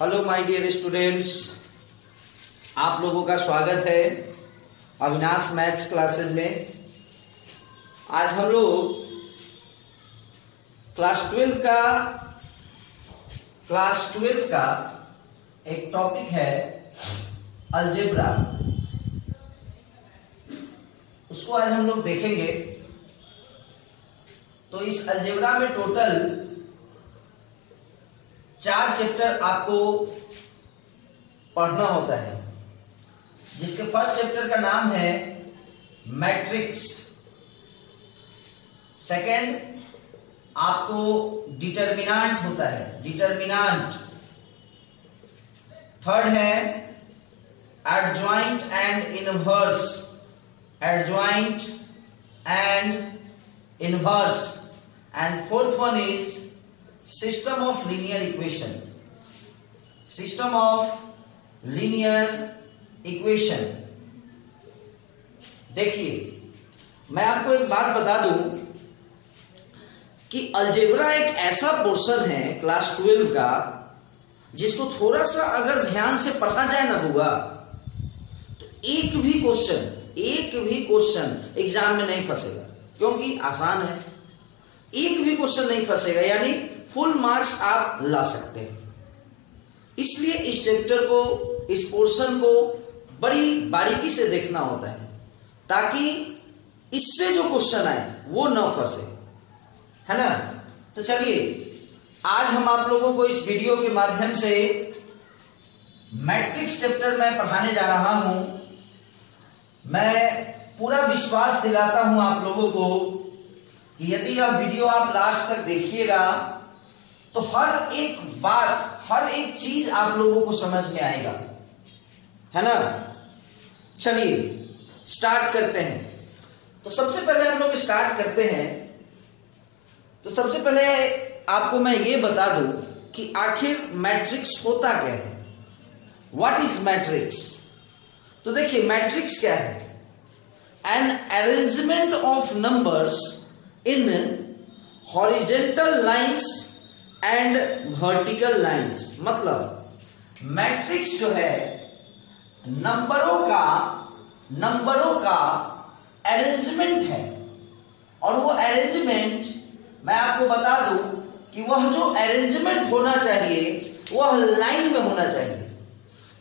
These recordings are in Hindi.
हेलो माय डियर स्टूडेंट्स, आप लोगों का स्वागत है अविनाश मैथ्स क्लासेस में। आज हम लोग क्लास 12 का एक टॉपिक है अलजेब्रा, उसको आज हम लोग देखेंगे। तो इस अलजेब्रा में टोटल 4 चैप्टर आपको पढ़ना होता है, जिसके फर्स्ट चैप्टर का नाम है मैट्रिक्स। सेकंड आपको डिटरमिनेंट होता है, डिटरमिनेंट। थर्ड है adjoint and inverse, adjoint and inverse. And fourth one is system of linear equation, system of linear equation. देखिए, मैं आपको एक बात बता दूं कि अलजेब्रा एक ऐसा पोर्शन है क्लास 12 का जिसको थोड़ा सा अगर ध्यान से पढ़ा जाए ना होगा तो एक भी क्वेश्चन एग्जाम में नहीं फंसेगा, क्योंकि आसान है। एक भी क्वेश्चन नहीं फंसेगा, यानी फुल मार्क्स आप ला सकते हैं। इसलिए इस चैप्टर को, इस पोर्शन को बड़ी बारीकी से देखना होता है, ताकि इससे जो क्वेश्चन आए वो न फंसे, है ना। तो चलिए, आज हम आप लोगों को इस वीडियो के माध्यम से मैट्रिक्स चैप्टर में पढ़ाने जा रहा हूं। मैं पूरा विश्वास दिलाता हूं आप लोगों को कि यदि यह वीडियो आप लास्ट तक देखिएगा तो हर एक बात, हर एक चीज आप लोगों को समझ में आएगा, है ना। चलिए स्टार्ट करते हैं। तो सबसे पहले हम लोग स्टार्ट करते हैं। तो सबसे पहले आपको मैं ये बता दूं कि आखिर मैट्रिक्स होता क्या है, व्हाट इज मैट्रिक्स। तो देखिए, मैट्रिक्स क्या है? An arrangement of numbers in horizontal lines and vertical lines. मतलब मैट्रिक्स जो है नंबरों का अरेंजमेंट है, और वो अरेंजमेंट मैं आपको बता दूं कि वह जो अरेंजमेंट होना चाहिए वह लाइन में होना चाहिए।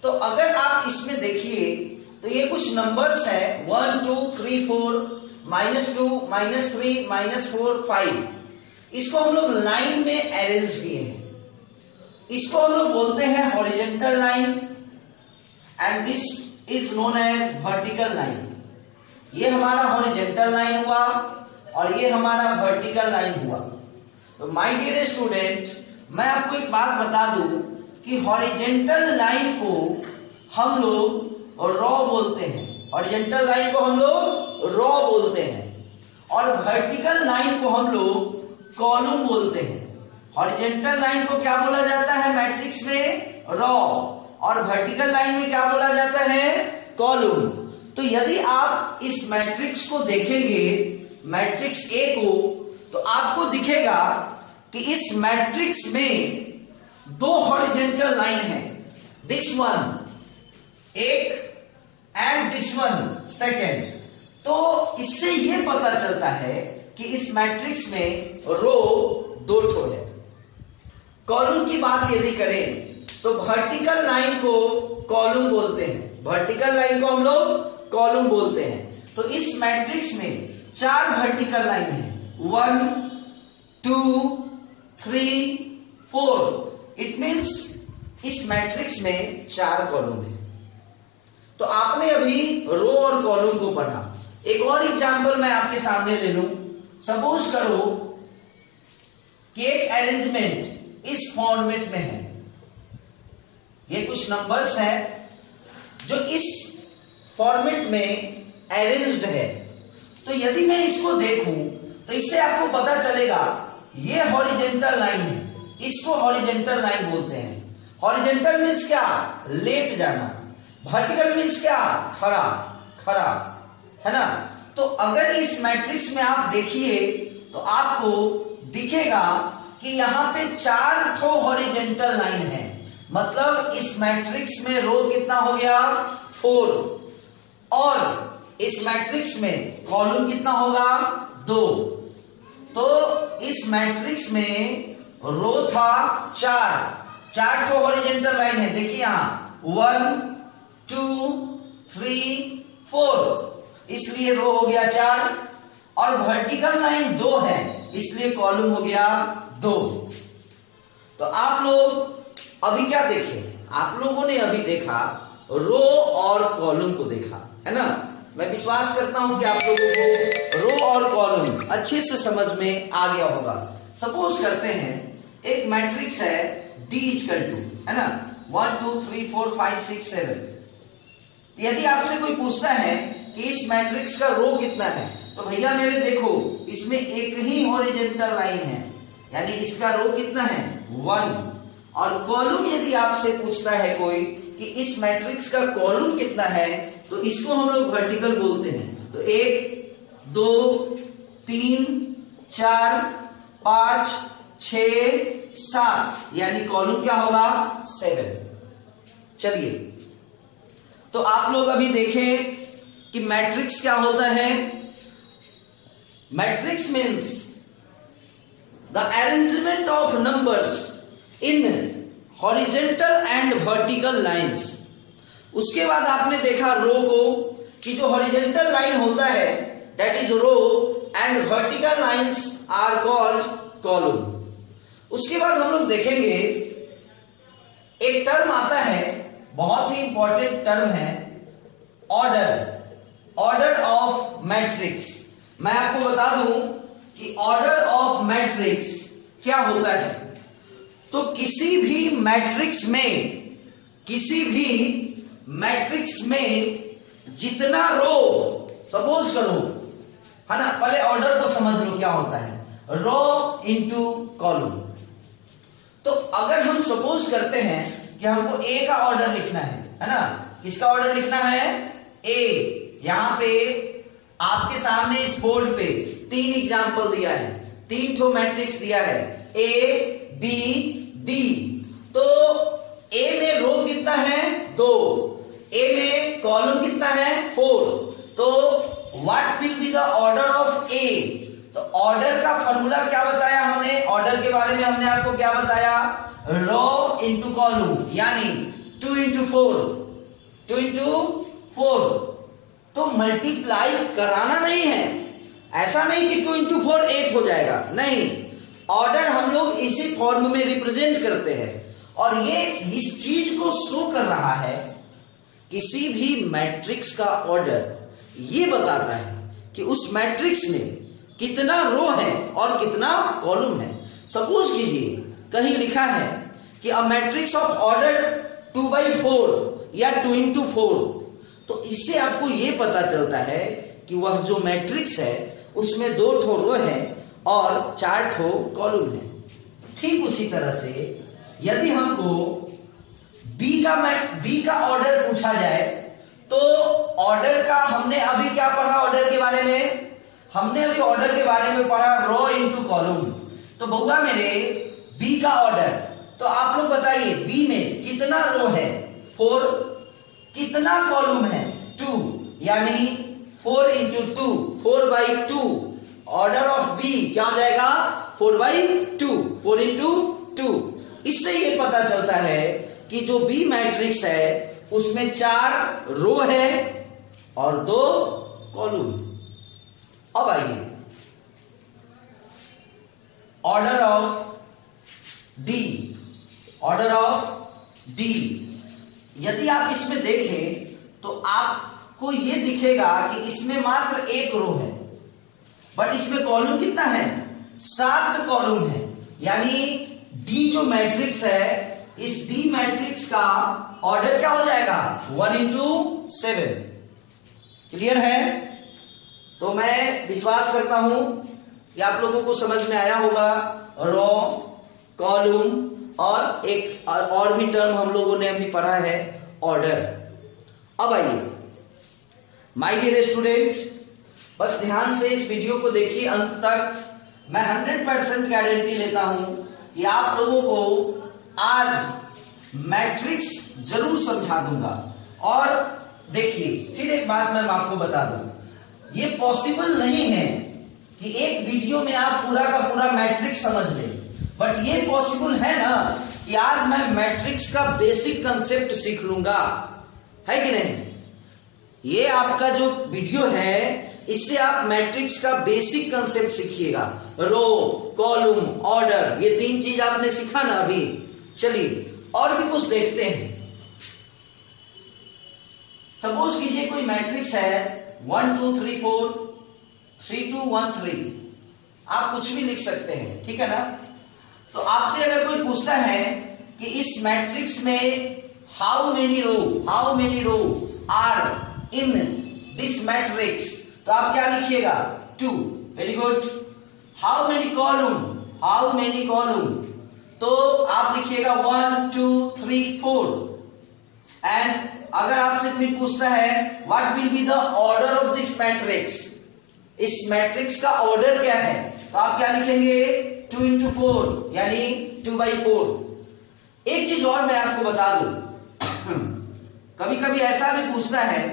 तो अगर आप इसमें देखिए तो ये कुछ नंबर्स है 1 2 3 4 -2 -3 -4 5। इसको हम लोग लाइन में अरेंज किए हैं। इसको हम लोग बोलते हैं horizontal line, and this is known as vertical line. ये हमारा हॉरिजेंटल लाइन हुआ और ये हमारा वर्टिकल लाइन हुआ। तो माय डियर स्टूडेंट, मैं आपको एक बात बता दूं कि हॉरिजेंटल लाइन को हम लोग रॉ बोलते हैं, हॉरिजेंटल लाइन को हम लोग रॉ बोलते हैं, और वर्टिकल लाइन को हम लोग कॉलम बोलते हैं। हॉरिजेंटल लाइन को क्या बोला जाता है मैट्रिक्स में? रॉ। और वर्टिकल लाइन में क्या बोला जाता है? कॉलम। तो यदि आप इस मैट्रिक्स को देखेंगे, मैट्रिक्स ए को, तो आपको दिखेगा कि इस मैट्रिक्स में 2 हॉरिजेंटल लाइन है, दिस वन एक एंड दिस वन सेकेंड। तो इससे यह पता चलता है कि इस मैट्रिक्स में रो 2 ठो है। कॉलम की बात यदि करें तो वर्टिकल लाइन को कॉलम बोलते हैं, वर्टिकल लाइन को हम लोग कॉलम बोलते हैं। तो इस मैट्रिक्स में 4 वर्टिकल लाइन है, 1 2 3 4। इट मींस इस मैट्रिक्स में 4 कॉलम है। तो आपने अभी रो और कॉलम को पढ़ा। एक और एग्जांपल मैं आपके सामने ले लूं। सपोज करो कि एक अरेंजमेंट इस फॉर्मेट में है। ये कुछ नंबर्स हैं जो इस फॉर्मेट में अरेंज्ड है। तो यदि मैं इसको देखूं तो इससे आपको पता चलेगा ये हॉरिजेंटल लाइन है, इसको हॉरिजेंटल लाइन बोलते हैं। हॉरिजेंटल मीन्स क्या? लेट जाना। वर्टिकल मीन्स क्या? खड़ा खड़ा, है ना। तो अगर इस मैट्रिक्स में आप देखिए तो आपको दिखेगा कि यहां पे 4 ठो हॉरिजेंटल लाइन है। मतलब इस मैट्रिक्स में रो कितना हो गया 4, और इस मैट्रिक्स में कॉलम कितना होगा 2। तो इस मैट्रिक्स में रो था 4 ठो हॉरिजॉन्टल लाइन है। देखिए यहां 1 2 3 4, इसलिए रो हो गया 4, और वर्टिकल लाइन 2 है, इसलिए कॉलम हो गया 2। तो आप लोग अभी क्या देखे, आप लोगों ने अभी देखा रो और कॉलम को देखा है ना। मैं विश्वास करता हूं कि आप लोगों को रो और कॉलम अच्छे से समझ में आ गया होगा। सपोज करते हैं एक मैट्रिक्स है D = है ना 1 2 3 4 5 6 7। यदि आपसे कोई पूछता है कि इस मैट्रिक्स का रो कितना है, तो भैया मेरे देखो इसमें एक ही हॉरिजॉन्टल लाइन है, यानी इसका रो कितना है 1। और कॉलम यदि आपसे पूछता है कोई कि इस मैट्रिक्स का कॉलम कितना है, तो इसको हम लोग वर्टिकल बोलते हैं। तो 1 2 3 4 5 6 7, यानी कॉलम क्या होगा 7। चलिए, तो आप लोग अभी देखें कि मैट्रिक्स क्या होता है। Matrix means the arrangement of numbers in horizontal and vertical lines. उसके बाद आपने देखा रो को कि जो हॉरिजॉन्टल लाइन होता है that is row and vertical lines are called column. उसके बाद हम लोग देखेंगे एक टर्म आता है, बहुत ही इंपॉर्टेंट टर्म है, ऑर्डर ऑफ मैट्रिक्स। मैं आपको बता दूं कि ऑर्डर ऑफ मैट्रिक्स क्या होता है। तो किसी भी मैट्रिक्स में जितना रो, सपोज करो है ना, पहले ऑर्डर को समझ लो क्या होता है, रो इंटू कॉलम। तो अगर हम सपोज करते हैं कि हमको ए का ऑर्डर लिखना है ना, किसका ऑर्डर लिखना है ए। यहां पे आपके सामने इस बोर्ड पे 3 एग्जांपल दिया है, 3 ठो मैट्रिक्स दिया है ए बी डी। तो ए में रो कितना है 2, ए में कॉलम कितना है 4। तो what will be the order of A. तो ऑर्डर का फॉर्मूला क्या बताया हमने, ऑर्डर के बारे में हमने आपको क्या बताया, रो इंटू कॉलम, यानी 2 इंटू 4। तो मल्टीप्लाई कराना नहीं है, ऐसा नहीं कि 2 इंटू 4 8 हो जाएगा, नहीं। ऑर्डर हम लोग इसी फॉर्म में रिप्रेजेंट करते हैं, और ये इस चीज को शो कर रहा है, किसी भी मैट्रिक्स का ऑर्डर ये बताता है कि उस मैट्रिक्स में कितना रो है और कितना कॉलम है। सपोज कीजिए कहीं लिखा है कि अ मैट्रिक्स ऑफ ऑर्डर 2/4 या 2 इंटू 4, तो इससे आपको ये पता चलता है कि वह जो मैट्रिक्स है उसमें 2 ठो रो है और 4 ठो कॉलम है। ठीक उसी तरह से यदि हमको बी का ऑर्डर पूछा जाए, तो ऑर्डर का हमने अभी क्या पढ़ा, ऑर्डर के बारे में हमने अभी ऑर्डर के बारे में पढ़ा रो इंटू कॉलम। तो बउआ मेरे बी का ऑर्डर, तो आप लोग बताइए बी में कितना रो है 4, कितना कॉलम है 2, यानी 4 इंटू 2 4/2। ऑर्डर ऑफ बी क्या हो जाएगा 4/2, 4 इंटू 2। इससे ये पता चलता है कि जो बी मैट्रिक्स है उसमें 4 रो है और 2 कॉलम। अब आइए ऑर्डर ऑफ डी। यदि आप इसमें देखें तो आपको यह दिखेगा कि इसमें मात्र 1 रो है, बट इसमें कॉलम कितना है 7 कॉलम है, यानी डी जो मैट्रिक्स है, इस डी मैट्रिक्स का ऑर्डर क्या हो जाएगा 1 इंटू 7। क्लियर है? तो मैं विश्वास करता हूं कि आप लोगों को समझ में आया होगा रो, कॉलम और एक और भी टर्म हम लोगों ने अभी पढ़ा है ऑर्डर। अब आइए माय डियर स्टूडेंट, बस ध्यान से इस वीडियो को देखिए अंत तक। मैं 100% गारंटी लेता हूं कि आप लोगों को आज मैट्रिक्स जरूर समझा दूंगा। और देखिए फिर एक बात मैं आपको बता दूं, ये पॉसिबल नहीं है कि एक वीडियो में आप पूरा का पूरा मैट्रिक्स समझ लें, बट ये पॉसिबल है ना कि आज मैं मैट्रिक्स का बेसिक कंसेप्ट सीख लूंगा, है कि नहीं। ये आपका जो वीडियो है इससे आप मैट्रिक्स का बेसिक कंसेप्ट सीखिएगा। रो, कॉलम, ऑर्डर, ये 3 चीज आपने सीखा ना अभी। चलिए और भी कुछ देखते हैं। सपोज कीजिए कोई मैट्रिक्स है 1 2 3 4 3 2 1 3, आप कुछ भी लिख सकते हैं, ठीक है ना। तो आपसे अगर कोई पूछता है कि इस मैट्रिक्स में how many row are in this matrix, तो आप क्या लिखिएगा 2, very good. How many column, तो आप लिखिएगा 1 2 3 4। एंड अगर आपसे फिर पूछता है what will be the order of this matrix, इस मैट्रिक्स का ऑर्डर क्या है, तो आप क्या लिखेंगे 2 into 4 यानी 2/4। एक चीज और मैं आपको बता दूं, कभी कभी ऐसा भी पूछता है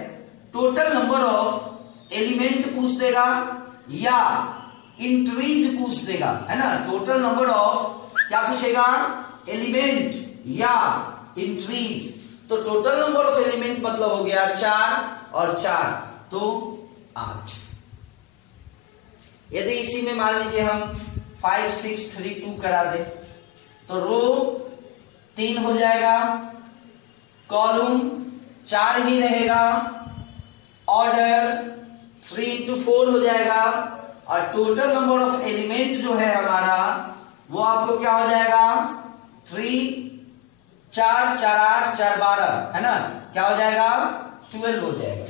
टोटल नंबर ऑफ एलिमेंट पूछ देगा या इंट्रीज पूछ देगा, है ना। टोटल नंबर ऑफ क्या पूछेगा, एलिमेंट या इंट्रीज। तो टोटल नंबर ऑफ एलिमेंट मतलब हो गया 4 और 4 तो 8। यदि इसी में मान लीजिए हम 5 6 3 2 करा दे तो रो 3 हो जाएगा, कॉलम 4 ही रहेगा, ऑर्डर 3 into 4 हो जाएगा, और टोटल नंबर ऑफ एलिमेंट जो है हमारा वो आपको क्या हो जाएगा 3 4 4 8 4 12, है ना, क्या हो जाएगा 12 हो जाएगा।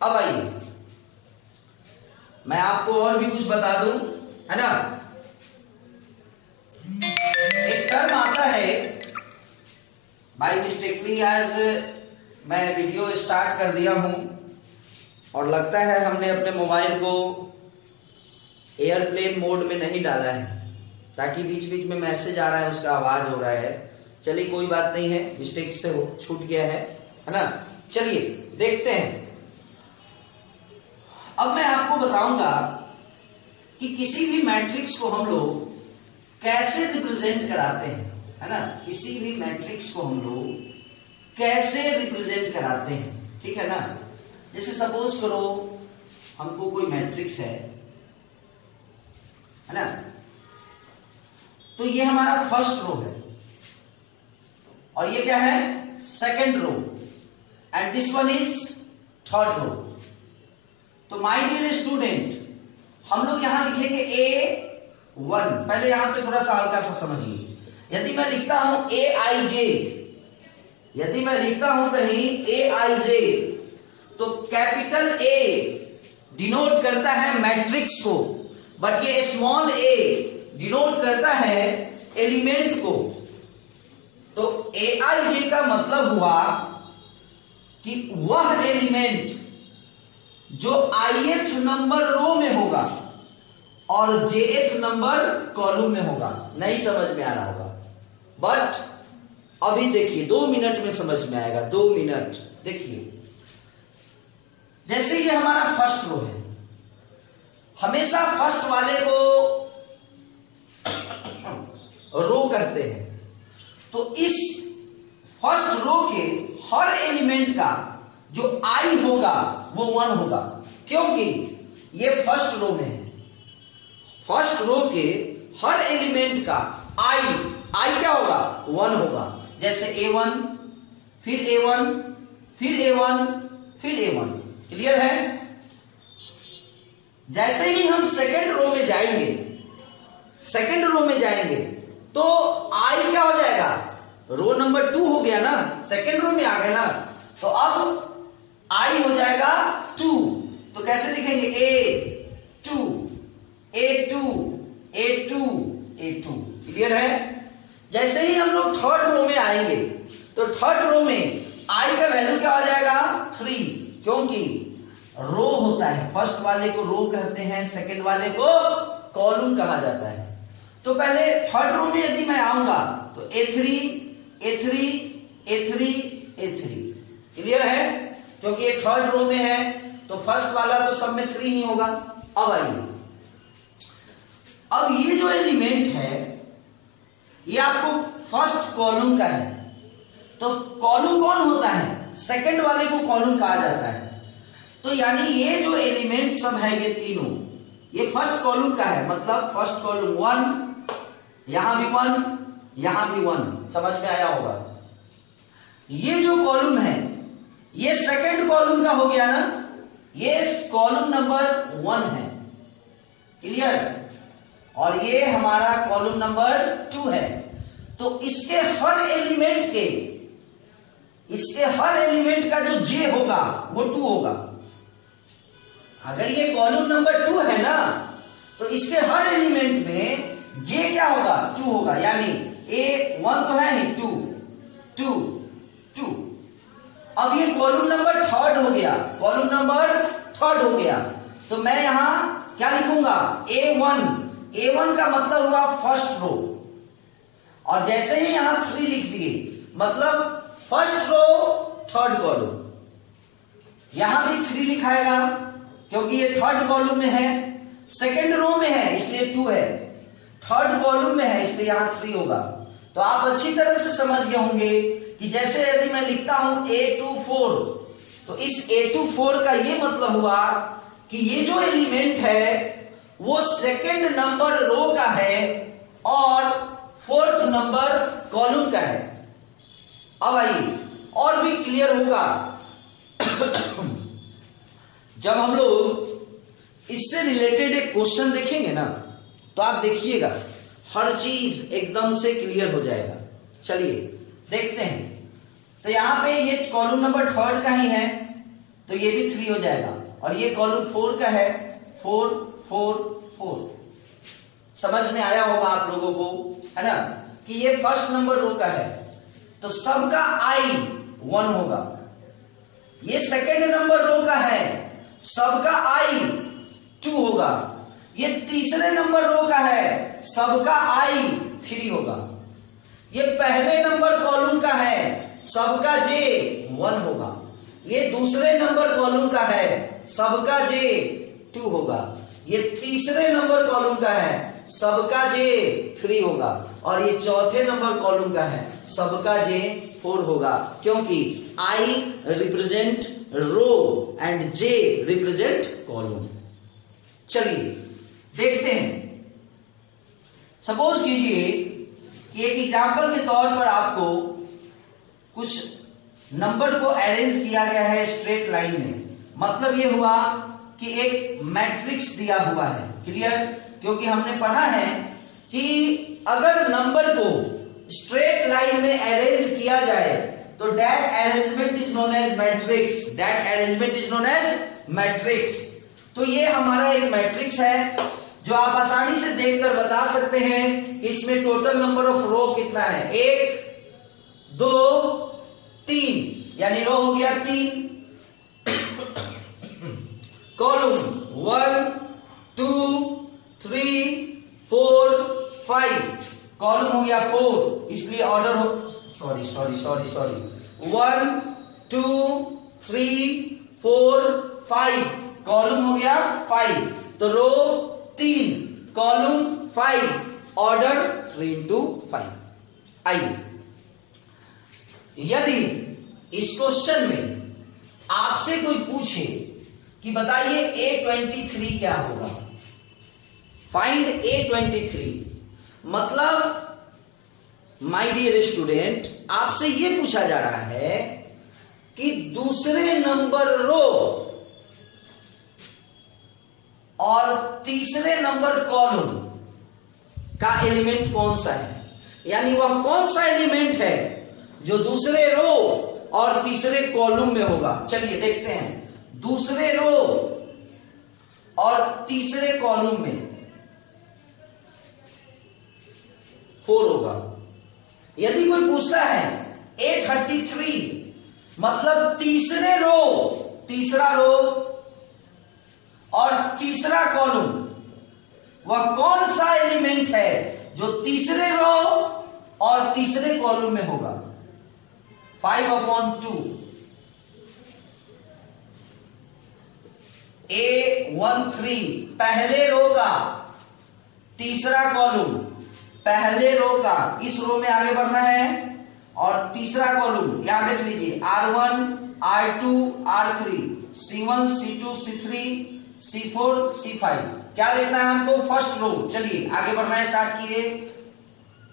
अब आइए मैं आपको और भी कुछ बता दूं, है ना। एक टर्म आता है, बाय मिस्टेकली आज मैं वीडियो स्टार्ट कर दिया हूं और लगता है हमने अपने मोबाइल को एयरप्लेन मोड में नहीं डाला है, ताकि बीच बीच में मैसेज आ रहा है उसका आवाज हो रहा है। चलिए कोई बात नहीं है, मिस्टेक से छूट गया है ना। चलिए देखते हैं। अब मैं आपको बताऊंगा कि किसी भी मैट्रिक्स को हम लोग कैसे रिप्रेजेंट कराते हैं, है ना। किसी भी मैट्रिक्स को हम लोग कैसे रिप्रेजेंट कराते हैं, ठीक है ना। जैसे सपोज करो हमको कोई मैट्रिक्स है ना, तो ये हमारा फर्स्ट रो है और ये क्या है second row, and this one is third row. तो माय डियर स्टूडेंट, हम लोग यहां लिखेंगे A1। पहले यहां पे थोड़ा सा हल्का सा समझिए। यदि मैं लिखता हूं AIJ, यदि मैं लिखता हूं कहीं AIJ, तो कैपिटल A डिनोट करता है मैट्रिक्स को, बट ये स्मॉल a डिनोट करता है एलिमेंट को। तो AIJ का मतलब हुआ कि वह एलिमेंट जो ith नंबर रो में होगा और jth नंबर कॉलम में होगा। नहीं समझ में आ रहा होगा, बट अभी देखिए 2 मिनट में समझ में आएगा। 2 मिनट देखिए। जैसे ये हमारा फर्स्ट रो है, हमेशा फर्स्ट वाले को रो करते हैं, तो इस फर्स्ट रो के हर एलिमेंट का जो आई होगा वो 1 होगा, क्योंकि ये फर्स्ट रो में है। फर्स्ट रो के हर एलिमेंट का आई क्या होगा 1 होगा। जैसे A1 फिर A1 फिर A1 फिर A1। क्लियर है। जैसे ही हम सेकंड रो में जाएंगे, सेकंड रो में जाएंगे तो आई क्या हो जाएगा, रो नंबर 2 हो गया ना, सेकंड रो में आ गया ना, तो अब आई हो जाएगा 2। तो कैसे लिखेंगे A2 A2 A2 A2। Clear है। जैसे ही हम लोग थर्ड रो में आएंगे तो थर्ड रो में आई का वैल्यू क्या हो जाएगा 3, क्योंकि रो होता है, फर्स्ट वाले को रो कहते हैं, सेकंड वाले को कॉलम कहा जाता है। तो पहले थर्ड रो में यदि मैं आऊंगा तो A3 A3 A3 A3। Clear है? क्योंकि ये थर्ड रो में है तो फर्स्ट वाला तो सब में 3 ही होगा। अब आइए, अब ये जो एलिमेंट है ये आपको फर्स्ट कॉलम का है। तो कॉलम कौन होता है? सेकंड वाले को कॉलम कहा जाता है। तो यानी ये जो एलिमेंट सब है ये तीनों, ये फर्स्ट कॉलम का है। मतलब फर्स्ट कॉलम 1, यहां भी 1, यहां भी 1। समझ में आया होगा? ये जो कॉलम है ये सेकंड कॉलम का हो गया ना, ये कॉलम नंबर 1 है। क्लियर? और ये हमारा कॉलम नंबर 2 है। तो इसके हर एलिमेंट का जो जे होगा वो 2 होगा। अगर ये कॉलम नंबर 2 है ना तो इसके हर एलिमेंट में जे क्या होगा? 2 होगा। यानी A1 तो है नहीं, 2 2 2। अब ये कॉलम नंबर 3 हो गया, कॉलम नंबर 3 हो गया। तो मैं यहां क्या लिखूंगा? A1 का मतलब हुआ फर्स्ट रो। और जैसे ही यहां 3 लिख दिए मतलब फर्स्ट रो थर्ड कॉलम। यहां भी 3 लिखाएगा क्योंकि ये थर्ड कॉलम में है। सेकंड रो में है इसलिए 2 है, थर्ड कॉलम में है इसलिए यहां 3 होगा। तो आप अच्छी तरह से समझ गए होंगे कि जैसे यदि मैं लिखता हूं A24 तो इस A24 का ये मतलब हुआ कि ये जो एलिमेंट है वो सेकंड नंबर रो का है और फोर्थ नंबर कॉलम का है। अब आइए और भी क्लियर होगा जब हम लोग इससे रिलेटेड एक क्वेश्चन देखेंगे ना तो आप देखिएगा हर चीज एकदम से क्लियर हो जाएगा। चलिए देखते हैं। तो यहां पे ये कॉलम नंबर 3 का ही है तो ये भी 3 हो जाएगा। और ये कॉलम 4 का है, 4 4 4। समझ में आया होगा आप लोगों को, है ना, कि ये फर्स्ट नंबर रो का है तो सबका I 1 होगा। ये सेकंड नंबर रो का है, सबका I 2 होगा। ये तीसरे नंबर रो का है, सबका I 3 होगा। ये पहले नंबर कॉलम का है, सबका J 1 होगा। ये दूसरे नंबर कॉलम का है, सबका J 2 होगा। ये तीसरे नंबर कॉलम का है, सबका J 3 होगा। और ये चौथे नंबर कॉलम का है, सबका J 4 होगा। क्योंकि I represent row and J represent column. चलिए देखते हैं। सपोज कीजिए कि एक एग्जाम्पल के तौर पर आपको कुछ नंबर को अरेंज किया गया है स्ट्रेट लाइन में। मतलब ये हुआ कि एक मैट्रिक्स दिया हुआ है। क्लियर? क्योंकि हमने पढ़ा है कि अगर नंबर को स्ट्रेट लाइन में अरेंज किया जाए तो that arrangement is known as matrix. That arrangement is known as matrix. तो ये हमारा एक मैट्रिक्स है जो आप आसानी से देखकर बता सकते हैं कि इसमें टोटल नंबर ऑफ रो कितना है। 1 2 3 यानी रो हो गया 3, कॉलम 1 2 3 4 5, कॉलम हो गया 4 इसलिए ऑर्डर हो सॉरी 1 2 3 4 5, कॉलम हो गया 5। तो रो 3 कॉलम 5 ऑर्डर 3 into 5। आइए, यदि इस क्वेश्चन में आपसे कोई पूछे कि बताइए A23 क्या होगा, फाइंड A23, मतलब माय डियर स्टूडेंट आपसे यह पूछा जा रहा है कि दूसरे नंबर रो और तीसरे नंबर कॉलम का एलिमेंट कौन सा है। यानी वह कौन सा एलिमेंट है जो दूसरे रो और तीसरे कॉलम में होगा। चलिए देखते हैं। दूसरे रो और तीसरे कॉलम में 4 होगा। यदि कोई पूछता है A33 मतलब तीसरे रो, तीसरा रो और तीसरा कॉलम, वह कौन सा एलिमेंट है जो तीसरे रो और तीसरे कॉलम में होगा। 5/2 A13 पहले रो का तीसरा कॉलम, पहले रो का इस रो में आगे बढ़ना है और तीसरा कॉलम याद देख लीजिए R1 R2 R3 C1 C2 C3 C4 C5 क्या लिखना है हमको? First row. चलिए आगे बढ़ना है, स्टार्ट किए।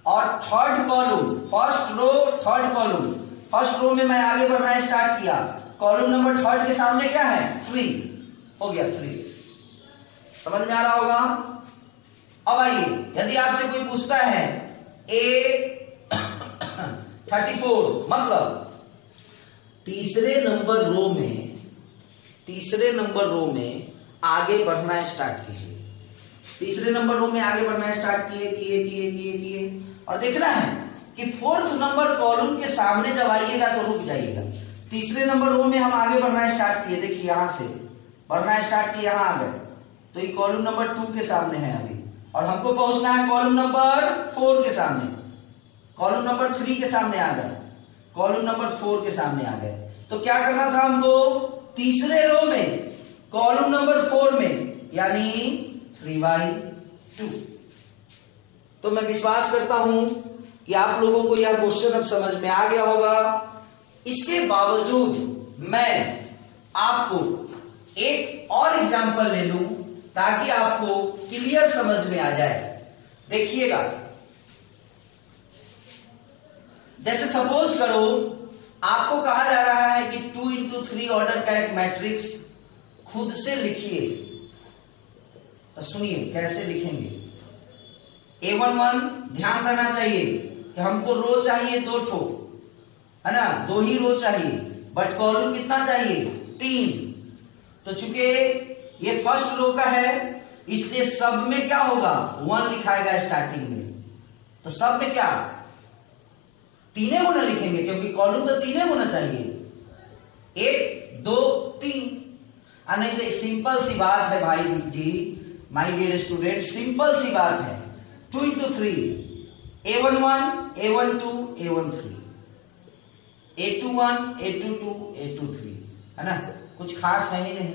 और third column, first row third column, first row में मैं आगे बढ़ना है स्टार्ट किया। कॉलम नंबर थर्ड के सामने क्या है? 3 हो गया, 3। समझ में आ रहा होगा? अब आइए, यदि आपसे कोई पूछता है A34 मतलब तीसरे नंबर रो में आगे बढ़ना स्टार्ट कीजिए। तीसरे नंबर रो में आगे बढ़ना स्टार्ट किए और देखना है कि फोर्थ नंबर कॉलम के सामने जब आइएगा तो रुक जाइएगा। तीसरे नंबर रो में हम आगे बढ़ना स्टार्ट किए, देखिए यहां से बढ़ना स्टार्ट किए, यहां आ गए तो ये कॉलम नंबर 2 के सामने है अभी, और हमको पहुंचना है कॉलम नंबर 4 के सामने। कॉलम नंबर 3 के सामने आ गए, कॉलम नंबर 4 के सामने आ गए। तो क्या करना था हमको? तीसरे रो में कॉलम नंबर 4 में यानी 3/2। तो मैं विश्वास करता हूं कि आप लोगों को यह क्वेश्चन अब समझ में आ गया होगा। इसके बावजूद मैं आपको एक और एग्जांपल ले लूं ताकि आपको क्लियर समझ में आ जाए। देखिएगा, जैसे सपोज करो आपको कहा जा रहा है कि 2x3 ऑर्डर का एक मैट्रिक्स खुद से लिखिए। तो सुनिए कैसे लिखेंगे। A11 ध्यान रहना चाहिए कि हमको रो चाहिए 2 ठो, है ना, 2 ही रो चाहिए, बट कॉलम कितना चाहिए? 3। तो चूंकि ये फर्स्ट रो का है इसलिए सब में क्या होगा? 1 लिखाएगा स्टार्टिंग में। तो सब में क्या 3 गुना लिखेंगे क्योंकि कॉलम तो 3 होना चाहिए। 1 2 3। नहीं तो सिंपल सी बात है भाई जी, माय डियर स्टूडेंट, सिंपल सी बात है। 2 into 3 A11 A12 A13 A21 A22 A23, है ना, कुछ खास है ही नहीं।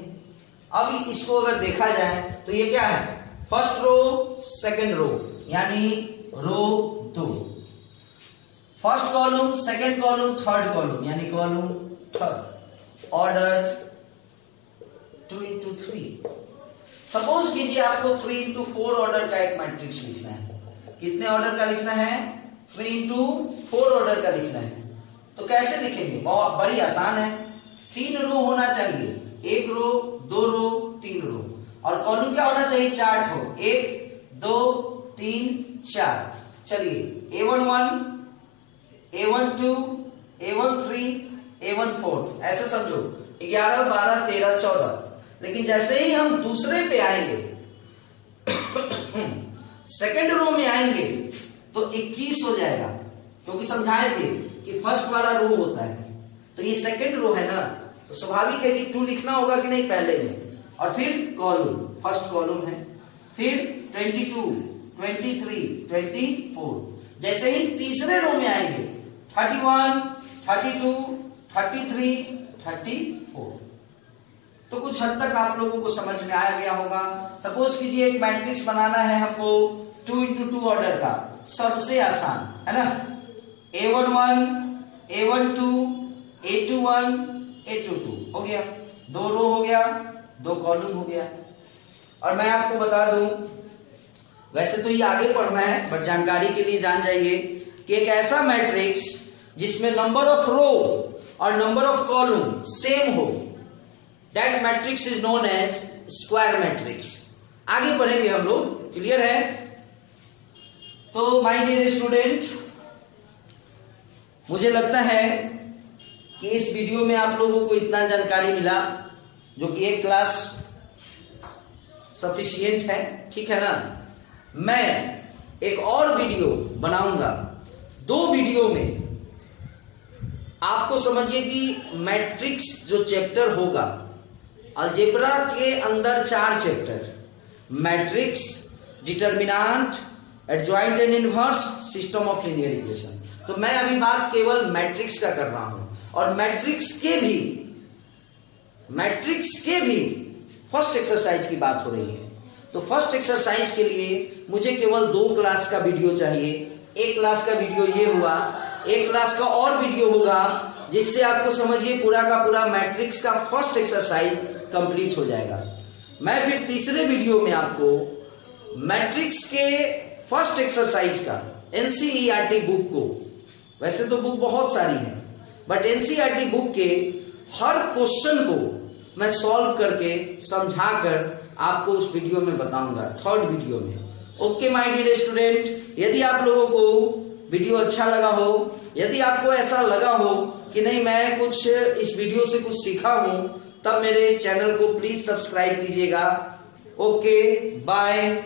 अब इसको अगर देखा जाए तो ये क्या है? फर्स्ट रो सेकंड रो यानी row 2, first column second column third column यानी column third, order 2 into 3। Suppose कीजिए आपको 3 into 4 ऑर्डर का एक मैट्रिक्स लिखना है। कितने ऑर्डर का लिखना है? 3 into 4 ऑर्डर का लिखना है। तो कैसे लिखेंगे? बहुत बड़ी आसान है। 3 रो होना चाहिए, 1 रो 2 रो 3 रो, और कॉलम क्या होना चाहिए? 4 ठो, 1 2 3 4। चलिए A11 A12 A13 A14 ऐसे समझो, 11 12 13 14। लेकिन जैसे ही हम दूसरे पे आएंगे सेकंड रो में आएंगे तो 21 हो जाएगा, क्योंकि समझाए थे कि फर्स्ट वाला रो होता है, तो ये सेकंड रो है ना, तो स्वाभाविक है कि 2 लिखना होगा कि नहीं पहले में, और फिर कॉलम फर्स्ट कॉलम है, फिर 22 23 24। जैसे ही तीसरे रो में आएंगे 31 32 33 34। तो कुछ हद तक आप लोगों को समझ में आ गया होगा। सपोज कीजिए एक मैट्रिक्स बनाना है हमको 2 into 2 ऑर्डर का, सबसे आसान है ना, A11 A12 A21 A22 हो गया, 2 रो हो गया, 2 कॉलम हो गया। और मैं आपको बता दूं, वैसे तो ये आगे पढ़ना है बट जानकारी के लिए जान जाइए कि एक ऐसा मैट्रिक्स जिसमें नंबर ऑफ रो और नंबर ऑफ कॉलम सेम हो, that matrix is known as square matrix. आगे पढ़ेंगे हम लोग, क्लियर है? तो माय डियर स्टूडेंट, मुझे लगता है कि इस वीडियो में आप लोगों को इतना जानकारी मिला जो कि एक क्लास सफिशिएंट है, ठीक है ना। मैं एक और वीडियो बनाऊंगा, 2 वीडियो में आपको समझिए कि मैट्रिक्स जो चैप्टर होगा, अलजेब्रा के अंदर 4 chapter, matrix, determinant, adjoint and inverse, system of linear equation. तो मैं अभी बात केवल मैट्रिक्स का कर रहा हूं, और मैट्रिक्स के भी फर्स्ट एक्सरसाइज की बात हो रही है। तो फर्स्ट एक्सरसाइज के लिए मुझे केवल 2 क्लास का वीडियो चाहिए। एक क्लास का वीडियो ये हुआ, एक क्लास का और वीडियो होगा जिससे आपको समझिए पूरा का पूरा मैट्रिक्स का फर्स्ट एक्सरसाइज कंप्लीट हो जाएगा। मैं फिर तीसरे वीडियो में आपको मैट्रिक्स के फर्स्ट एक्सरसाइज का एनसीईआरटी बुक को, वैसे तो बुक बहुत सारी है, बट एनसीईआरटी बुक के हर क्वेश्चन को मैं सॉल्व करके समझाकर आपको उस वीडियो में बताऊंगा, थर्ड वीडियो में। ओके माय डियर स्टूडेंट, यदि आप लोगों को वीडियो अच्छा लगा हो, यदि आपको ऐसा लगा हो कि नहीं मैं कुछ इस वीडियो से कुछ सीखा हूं, तब मेरे चैनल को प्लीज सब्सक्राइब कीजिएगा। Okay bye.